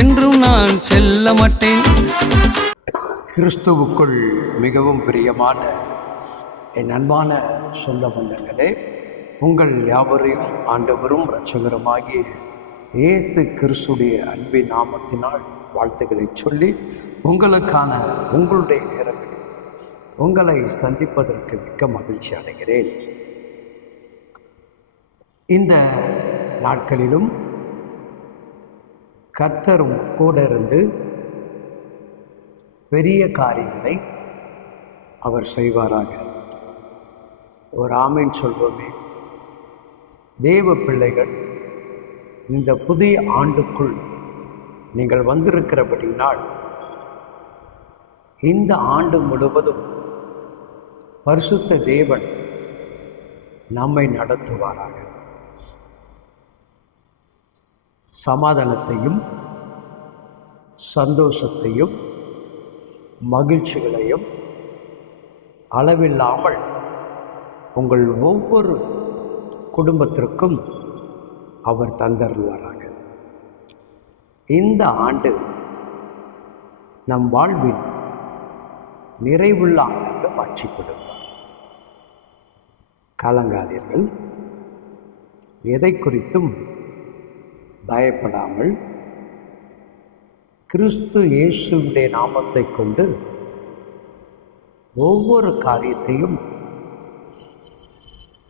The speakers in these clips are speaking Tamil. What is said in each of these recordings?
என்றும் நான் செல்ல மாட்டேன். கிறிஸ்துவுக்குள் மிகவும் பிரியமான என் அன்பான சொந்த பந்தங்களே, உங்கள் யாவரையும் ஆண்டவரும் இரட்சகருமாகிய இயேசு கிறிஸ்துடைய அன்பின் நாமத்தினால் வாழ்த்துக்களை சொல்லி உங்களுக்கான உங்களுடைய நேரங்களில் உங்களை சந்திப்பதற்கு மிக்க மகிழ்ச்சி அடைகிறேன். இந்த நாட்களிலும் கர்த்தர் கூட இருந்து பெரிய காரியங்களை அவர் செய்வாராக. ஒரு ஆமீன் சொல்வோமே. தேவ பிள்ளைகள், இந்த புதிய ஆண்டுக்குள் நீங்கள் வந்திருக்கிறபடினால் இந்த ஆண்டு முழுவதும் பரிசுத்த தேவன் நம்மை நடத்துவாராக. சமாதானத்தையும் சந்தோஷத்தையும் மகிழ்ச்சிகளையும் அளவில்லாமல் உங்கள் ஒவ்வொரு குடும்பத்திற்கும் அவர் தந்தருவாராக. இந்த ஆண்டு நம் வாழ்வில் நிறைவுள்ள ஆண்டாக மாற்றி கொடுப்பார். கலங்காதீர்கள். எதை குறித்தும் பயப்படாமல் கிறிஸ்து இயேசுவின் நாமத்தை கொண்டு ஒவ்வொரு காரியத்தையும்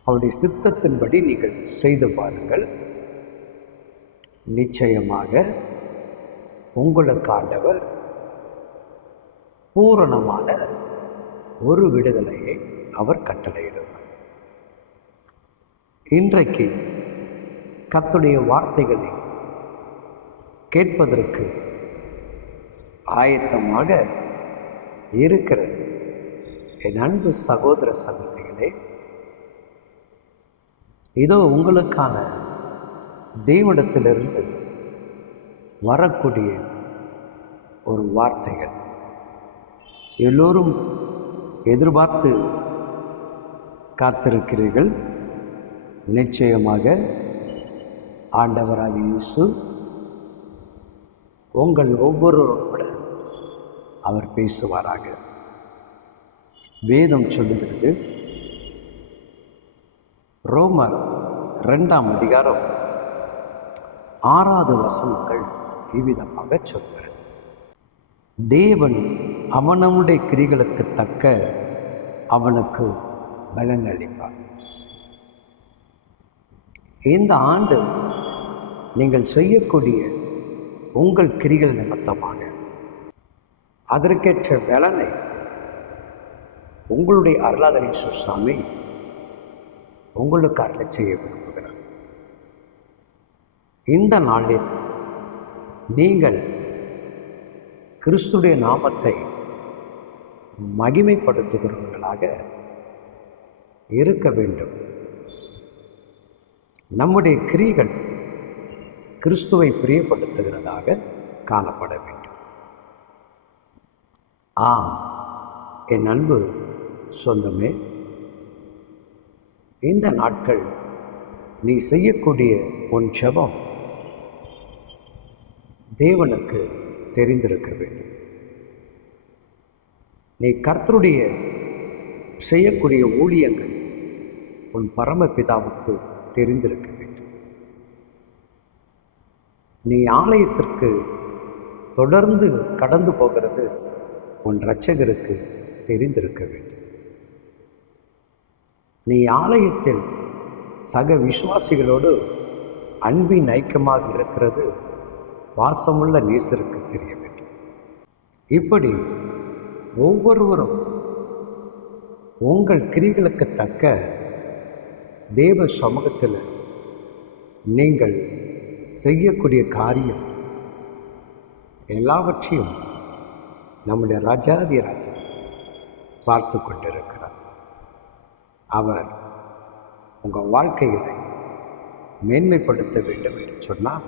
அவருடைய சித்தத்தின்படி நீங்கள் செய்து பாருங்கள். நிச்சயமாக உங்களுக்கு ஆண்டவர் பூரணமான ஒரு விடுதலையை அவர் கட்டளையிடுவார். இன்றைக்கு கர்த்தருடைய வார்த்தைகளை கேட்பதற்கு ஆயத்தமாக இருக்கிற என் அன்பு சகோதர சகோதரிகளே, இதோ உங்களுக்கான தெய்வத்திலிருந்து வரக்கூடிய ஒரு வார்த்தைகள். எல்லோரும் எதிர்பார்த்து காத்திருக்கிறீர்கள். நிச்சயமாக ஆண்டவராகிய இயேசு உங்கள் ஒவ்வொருவரோடு கூட அவர் பேசுவாராக. வேதம் சொல்லுகிறது, ரோமர் 2ஆம் அதிகாரம் 6வது வசனங்கள் இவ்விதமாக சொல்கிறது, தேவன் அவனவனுடைய கிரிகளுக்கு தக்க அவனுக்கு பலன் அளிப்பார். இந்த ஆண்டு நீங்கள் செய்யக்கூடிய உங்கள் கிரிகள் நிமித்தமாக அதற்கேற்ற பலனை உங்களுடைய அருளாளர் இயேசு சாமி உங்களுக்கு அருளை செய்ய விரும்புகிறார். இந்த நாளில் நீங்கள் கிறிஸ்துடைய நாமத்தை மகிமைப்படுத்துகிறவர்களாக இருக்க வேண்டும். நம்முடைய கிரிகள் கிறிஸ்துவை பிரியப்படுத்துகிறதாக காணப்பட வேண்டும். என் அன்பு சொந்தமே, இந்த நாட்கள் நீ செய்யக்கூடிய உன் ஜெபம் தேவனுக்கு தெரிந்திருக்க வேண்டும். நீ கர்த்தருடைய செய்யக்கூடிய ஊழியங்கள் உன் பரமபிதாவுக்கு தெரிந்திருக்க வேண்டும். நீ ஆலயத்திற்கு தொடர்ந்து கடந்து போகிறது உன் இரட்சகருக்கு தெரிந்திருக்க வேண்டும். நீ ஆலயத்தில் சக விசுவாசிகளோடு அன்பின் ஐக்கியமாக இருக்கிறது வாசமுள்ள நேசருக்கு தெரிய வேண்டும். இப்படி ஒவ்வொருவரும் உங்கள் கிரிகளுக்கு தக்க தேவ சமூகத்தில் நீங்கள் செய்யக்கூடிய காரியம் எல்லாவற்றையும் நம்முடைய ராஜாதி ராஜா பார்த்து கொண்டிருக்கிறார். அவர் உங்கள் வாழ்க்கையை மேன்மைப்படுத்த வேண்டும் என்று சொன்னால்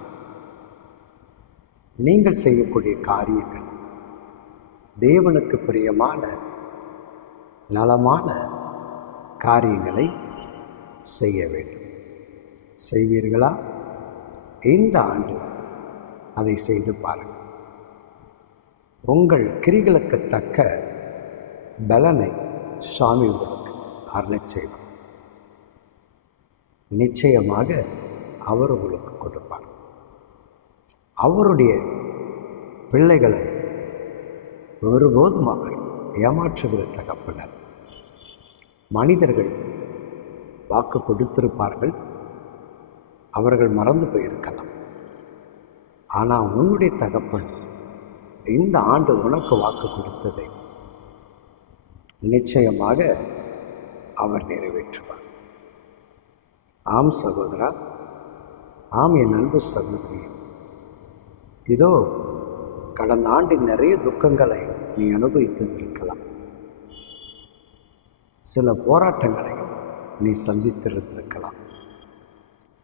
நீங்கள் செய்யக்கூடிய காரியங்கள் தேவனுக்கு பிரியமான நலமான காரியங்களை செய்ய வேண்டும். செய்வீர்களா? இந்த ஆண்டு அதை செய்து பாருங்கள். உங்கள் கிரிகளுக்கு தக்க பலனை சுவாமி உங்களுக்கு அருளச் செய்வார். நிச்சயமாக அவர் உங்களுக்கு கொடுப்பார். அவருடைய பிள்ளைகளை ஒருபோதும் அவர் ஏமாற்றுகிற தகப்பனர். மனிதர்கள் வாக்கு கொடுத்திருப்பார்கள், அவர்கள் மறந்து போயிருக்கலாம். ஆனால் உன்னுடைய தகப்பன் இந்த ஆண்டு உனக்கு வாக்கு கொடுத்ததை நிச்சயமாக அவர் நிறைவேற்றுவார். ஆம் சகோதரா, ஆம் என் அன்பு சகோதரி, இதோ கடந்த ஆண்டில் நிறைய துக்கங்களை நீ அனுபவித்திருக்கலாம். சில போராட்டங்களையும் நீ சந்தித்திருந்திருக்கலாம்.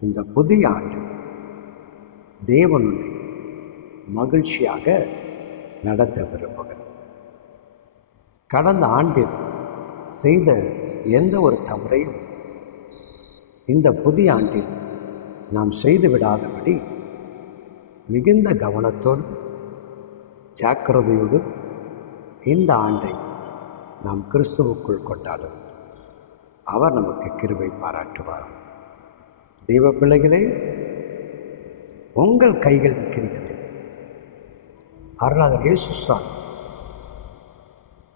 இந்த புதிய ஆண்டு தேவன் உன்னை மகிழ்ச்சியாக நடத்த விரும்புகிறார். கடந்த ஆண்டில் செய்த எந்த ஒரு தவறையும் இந்த புதிய ஆண்டில் நாம் செய்து விடாதபடி மிகுந்த கவனத்தோடு ஜாக்கிரதையோடு இந்த ஆண்டை நாம் கிறிஸ்துவுக்குள் கொண்டாடும். அவர் நமக்கு கிருபை பாராட்டுவார். தெய்வ பிள்ளைகளே, உங்கள் கைகள் இருக்கிறது. அருளாளர் இயேசு சுவாமி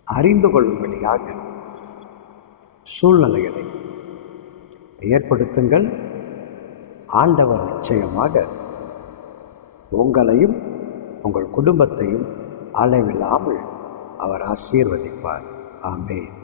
அறிந்து கொள்ளும்படியாக சூழ்நிலைகளை ஏற்படுத்துங்கள். ஆண்டவர் நிச்சயமாக உங்களையும் உங்கள் குடும்பத்தையும் அளவில்லாமல் அவர் ஆசீர்வதிப்பார். ஆமென்.